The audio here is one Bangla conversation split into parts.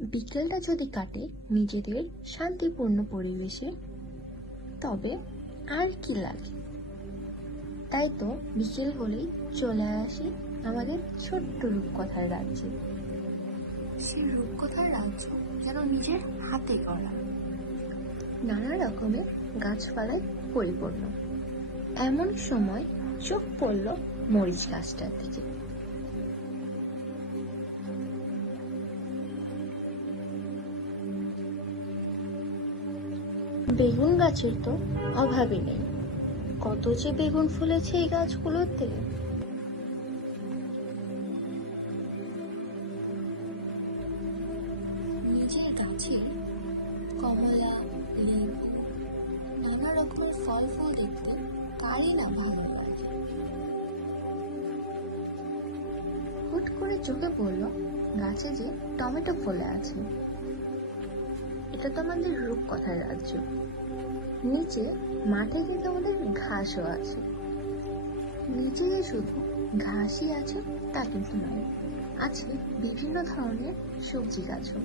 বিকেলটা যদি কাটে নিজেদের শান্তিপূর্ণ পরিবেশে তবে আর কি লাগে? তাই তো বিকেল হলেই চলে আসি আমাদের ছোট্ট রূপকথার রাজ্যে। সেই রূপকথার রাজ্য যেন নিজের হাতে গড়া। নানা রকমের গাছপালায় পরিপূর্ণ। এমন সময় চোখ পড়ল মরিচ গাছটার দিকে। বেগুন গাছের তো অভাবই নেই। কত যে বেগুন ফুলেছে এই গাছগুলোতে নিজের গাছে কমলা, লেবু, নানা রকমের ফল ফুল দেখতে কারই না ভালো হুট করে চোখে পড়ল গাছে যে টমেটো ফলে আছে। এটা তো আমাদের রূপকথার রাজ্য। নিচে মাঠে কিন্তু আমাদের ঘাসও আছে। নিচে যে শুধু ঘাসই আছে তা কিন্তু নয় আছে বিভিন্ন ধরনের সবজি গাছও।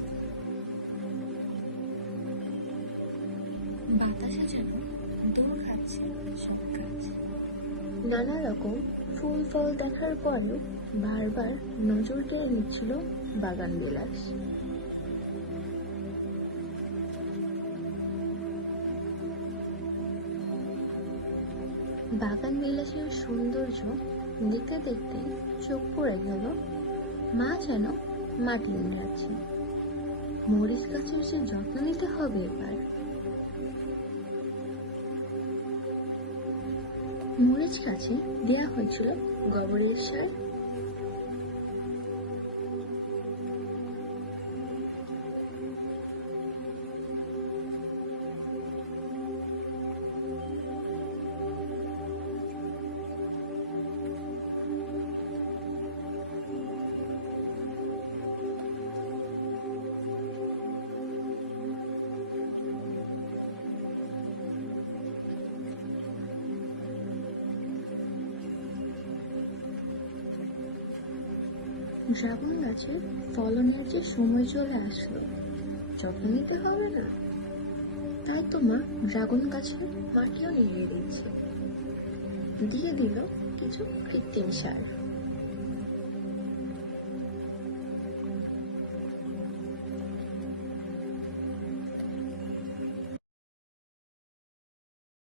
বাতাসে যেন দূর খাচ্ছে সব গাছ। নানা রকম ফুল ফল দেখার পরেও বারবার নজর কেড়ে নিচ্ছিল বাগান বিলাস। বাগান বিলাসের সৌন্দর্য দেখতে দেখতে চোখ পড়ে গেল। মা যেন মাটি আছে মরিচ গাছের যে যত্ন নিতে হবে এবার। মরিচ গাছে দেয়া হয়েছিল গোবরের সার ড্রাগন গাছের ফলনের যে সময় চলে আসলো। যত্ন নিতে হবে না তাই তো মা ড্রাগন গাছের মাটিও নিয়ে দিচ্ছে দিয়ে দিল কিছু কৃত্রিম সার।